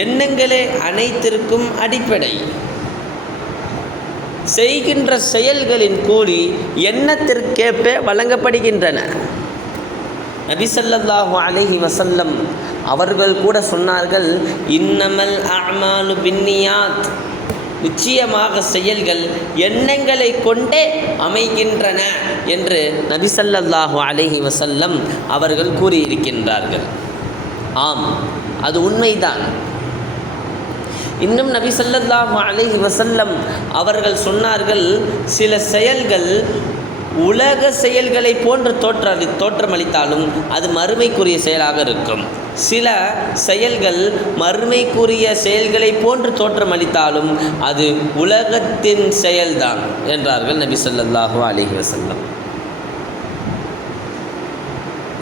எண்ணங்களே அனைத்திற்கும் அடிப்படை. செய்கின்ற செயல்களின் கூலி எண்ணத்திற்கேற்ப வழங்கப்படுகின்றன. நபி ஸல்லல்லாஹு அலைஹி வஸல்லம் அவர்கள் கூட சொன்னார்கள், இன்னமல் அஅமாலு பின்னியாத், நிச்சயமாக செயல்கள் எண்ணங்களை கொண்டே அமைகின்றன என்று நபி ஸல்லல்லாஹு அலைஹி வஸல்லம் அவர்கள் கூறியிருக்கின்றார்கள். ஆம், அது உண்மைதான். இன்னும் நபி ஸல்லல்லாஹு அலைஹி வஸல்லம் அவர்கள் சொன்னார்கள், சில செயல்கள் உலக செயல்களை போன்று தோற்றமளித்தாலும் அது மறுமைக்குரிய செயலாக இருக்கும். சில செயல்கள் மறுமைக்குரிய செயல்களை போன்று தோற்றமளித்தாலும் அது உலகத்தின் செயல்தான் என்றார்கள் நபி ஸல்லல்லாஹு அலைஹி வஸல்லம்.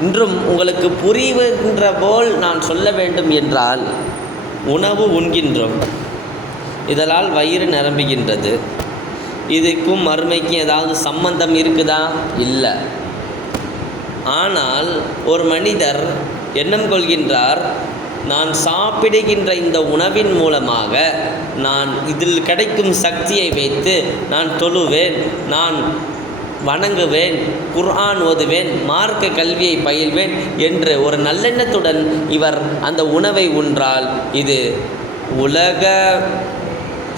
இன்றும் உங்களுக்கு புரிகின்ற போல் நான் சொல்ல வேண்டும் என்றால், உணவு உண்கின்றோம், இதனால் வயிறு நிரம்புகின்றது. இதுக்கும் மறுமைக்கும் ஏதாவது சம்பந்தம் இருக்குதா? இல்லை. ஆனால் ஒரு மனிதர் எண்ணம் கொள்கின்றார், நான் சாப்பிடுகின்ற இந்த உணவின் மூலமாக நான் இதில் கிடைக்கும் சக்தியை வைத்து நான் தொழுவேன், நான் வணங்குவேன், குர்ஆன் ஓதுவேன், மார்க்க கல்வியை பயில்வேன் என்று ஒரு நல்லெண்ணத்துடன் இவர் அந்த உணவை உண்டால் இது உலக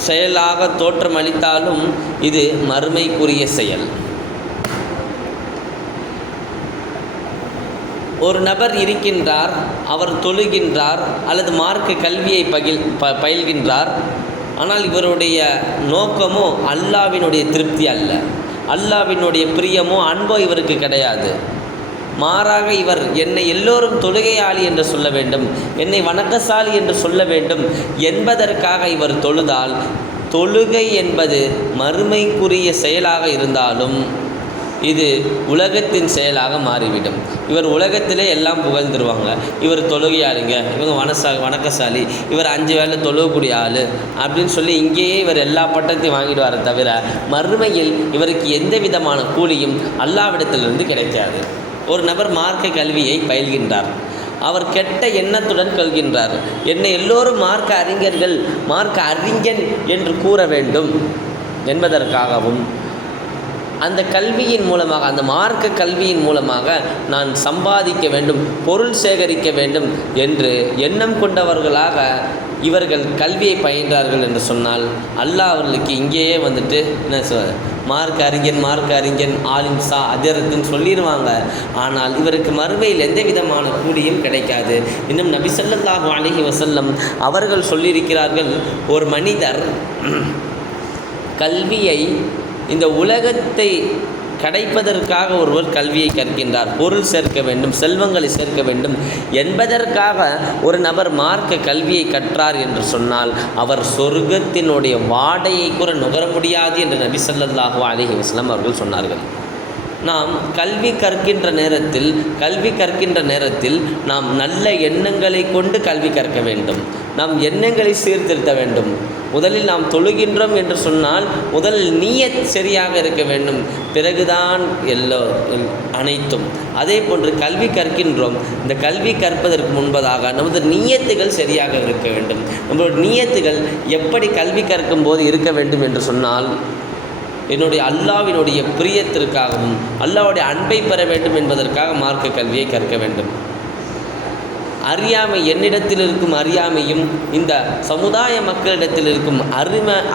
செயலாக தோற்றமளித்தாலும் இது மறுமைக்குரிய செயல். ஒரு நபர் இருக்கின்றார், அவர் தொழுகின்றார் அல்லது மார்க்க கல்வியை பயில்கின்றார். ஆனால் இவருடைய நோக்கமோ அல்லாஹ்வினுடைய திருப்தி அல்ல, அல்லாஹ்வினுடைய பிரியமோ அன்போ இவருக்கு கிடையாது. மாறாக இவர் என்னை எல்லோரும் தொழுகையாளி என்று சொல்ல வேண்டும், என்னை வணக்கசாலி என்று சொல்ல வேண்டும் என்பதற்காக இவர் தொழுதால், தொழுகை என்பது மறுமைக்குரிய செயலாக இருந்தாலும் இது உலகத்தின் செயலாக மாறிவிடும். இவர் உலகத்திலே எல்லாம் புகழ்ந்துருவாங்க, இவர் தொழுகையாளிங்க, இவங்க வணக்கசாலி, இவர் 5 வேளை தொழுகக்கூடிய ஆள் அப்படின்னு சொல்லி இங்கேயே இவர் எல்லா பட்டத்தையும் வாங்கிடுவார். தவிர மறுமையில் இவருக்கு எந்த விதமான கூலியும் அல்லாஹ்விடத்திலிருந்து கிடைக்காது. ஒரு நபர் மார்க்க கல்வியை பயில்கின்றார், அவர் கெட்ட எண்ணத்துடன் கொள்கின்றார், என்னை எல்லோரும் மார்க்க அறிஞர்கள், மார்க்க அறிஞன் என்று கூற வேண்டும் என்பதற்காகவும் அந்த கல்வியின் மூலமாக, அந்த மார்க்க கல்வியின் மூலமாக நான் சம்பாதிக்க வேண்டும், பொருள் சேகரிக்க வேண்டும் என்று எண்ணம் கொண்டவர்களாக இவர்கள் கல்வியை பயின்றார்கள் என்று சொன்னால், அல்லாஹ் அவர்களுக்கு இங்கேயே வந்துட்டு என்ன சொல்வார், மார்க்க அறிஞன் ஆலிம் சா அதிரத்துன்னு சொல்லிடுவாங்க. ஆனால் இவருக்கு மறுமையில் எந்த விதமான கூலியும் கிடைக்காது. இன்னும் நபி ஸல்லல்லாஹு அலைஹி வஸல்லம் அவர்கள் சொல்லியிருக்கிறார்கள், ஒரு மனிதர் கல்வியை இந்த உலகத்தை கிடைப்பதற்காக ஒருவர் கல்வியை கற்கின்றார், பொருள் சேர்க்க வேண்டும், செல்வங்களை சேர்க்க வேண்டும் என்பதற்காக ஒரு நபர் மார்க்க கல்வியை கற்றார் என்று சொன்னால் அவர் சொர்க்கத்தினுடைய வாடையை கூட நுகர முடியாது என்று நபி ஸல்லல்லாஹு அலைஹி வஸல்லம் அவர்கள் சொன்னார்கள். நாம் கல்வி கற்கின்ற நேரத்தில் நாம் நல்ல எண்ணங்களை கொண்டு கல்வி கற்க வேண்டும், நாம் எண்ணங்களை சீர்திருத்த வேண்டும். முதலில் நாம் தொழுகின்றோம் என்று சொன்னால் முதலில் நியத் சரியாக இருக்க வேண்டும், பிறகுதான் அனைத்தும். அதே போன்று கல்வி கற்கின்றோம், இந்த கல்வி கற்பதற்கு முன்பதாக நமது நியத்துகள் சரியாக இருக்க வேண்டும். நம்மளுடைய நியத்துகள் எப்படி கல்வி கற்கும் போது இருக்க வேண்டும் என்று சொன்னால், என்னுடைய அல்லாஹ்வினுடைய பிரியத்திற்காகவும் அல்லாஹ்வுடைய அன்பை பெற வேண்டும் என்பதற்காக மார்க்க கல்வியை கற்க வேண்டும். அறியாமை, என்னிடத்தில் இருக்கும் அறியாமையும் இந்த சமுதாய மக்களிடத்தில் இருக்கும்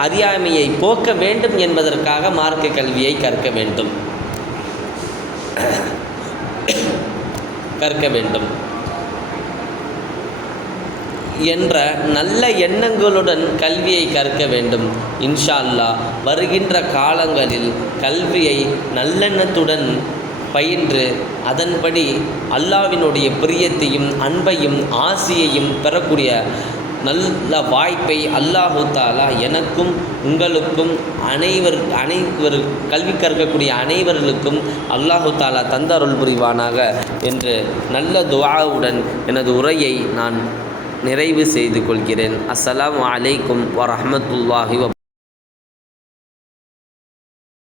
அறியாமையை போக்க வேண்டும் என்பதற்காக மார்க்க கல்வியை கற்க வேண்டும் என்ற நல்ல எண்ணங்களுடன் கல்வியை கற்க வேண்டும். இன்ஷா அல்லாஹ் வருகின்ற காலங்களில் கல்வியை நல்லெண்ணத்துடன் பயின்று அதன்படி அல்லாஹ்வினுடைய பிரியத்தையும் அன்பையும் ஆசியையும் பெறக்கூடிய நல்ல வாய்ப்பை அல்லாஹு தஆலா எனக்கும் உங்களுக்கும் அனைவர் கல்வி கற்கக்கூடிய அனைவர்களுக்கும் அல்லாஹு தஆலா தந்தருள் புரிவானாக என்று நல்ல துஆவுடன் எனது உரையை நான் நிறைவு செய்து கொள்கிறேன். அஸ்ஸலாமு அலைக்கும் வரஹ்மத்துல்லாஹி